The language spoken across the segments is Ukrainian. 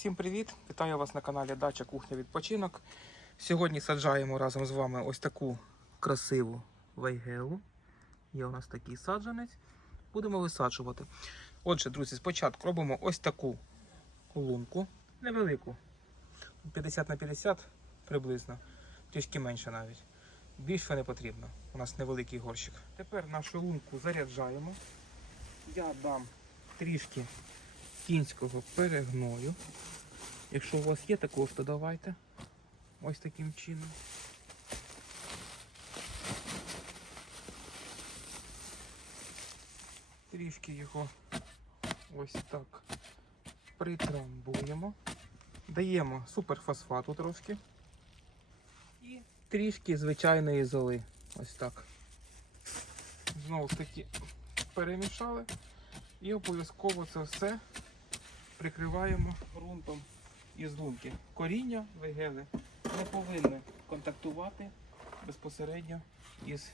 Всім привіт! Вітаю вас на каналі Дача Кухня Відпочинок. Сьогодні саджаємо разом з вами ось таку красиву вейгелу. Є у нас такий саджанець. Будемо висаджувати. Отже, друзі, спочатку робимо ось таку лунку, невелику. 50 на 50 приблизно, трішки менше навіть. Більше не потрібно. У нас невеликий горщик. Тепер нашу лунку заряджаємо. Я дам трішки кінського перегною. Якщо у вас є також, то давайте. Ось таким чином. Трішки його ось так притрамбуємо. Даємо суперфосфату трошки. І трішки звичайної золи. Ось так. Знову ж таки перемішали. І обов'язково це все прикриваємо ґрунтом із лунки. Коріння вегели не повинні контактувати безпосередньо із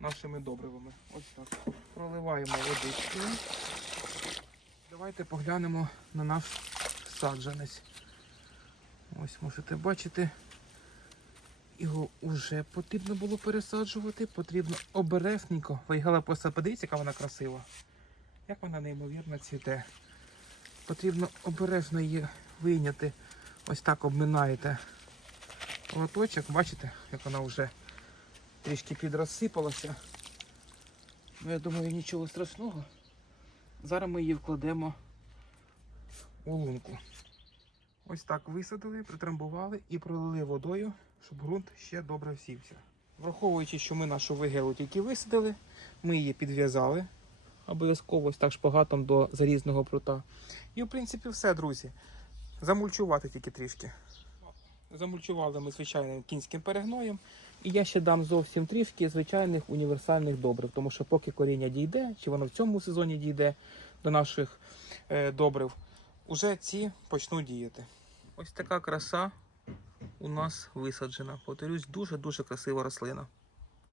нашими добривами. Ось так. Проливаємо водичкою. Давайте поглянемо на наш саджанець. Ось можете бачити, його вже потрібно було пересаджувати. Потрібно обережненько. Вейгела просто подивіться, яка вона красива. Як вона неймовірно цвіте. Потрібно обережно її вийняти. Ось так обминаєте лоточок. Бачите, як вона вже трішки підрозсипалася. Ну, я думаю, нічого страшного. Зараз ми її вкладемо у лунку. Ось так висадили, притрамбували і пролили водою, щоб ґрунт ще добре всівся. Враховуючи, що ми нашу вигелу тільки висадили, ми її підв'язали обов'язково так шпагатом до зарізного прута. І в принципі все, друзі. Замульчувати тільки трішки. Замульчували ми звичайним кінським перегноєм. І я ще дам зовсім трішки звичайних універсальних добрив, тому що поки коріння дійде, чи воно в цьому сезоні дійде до наших е, добрив, уже ці почнуть діяти. Ось така краса у нас висаджена. Повторюсь, дуже-дуже красива рослина.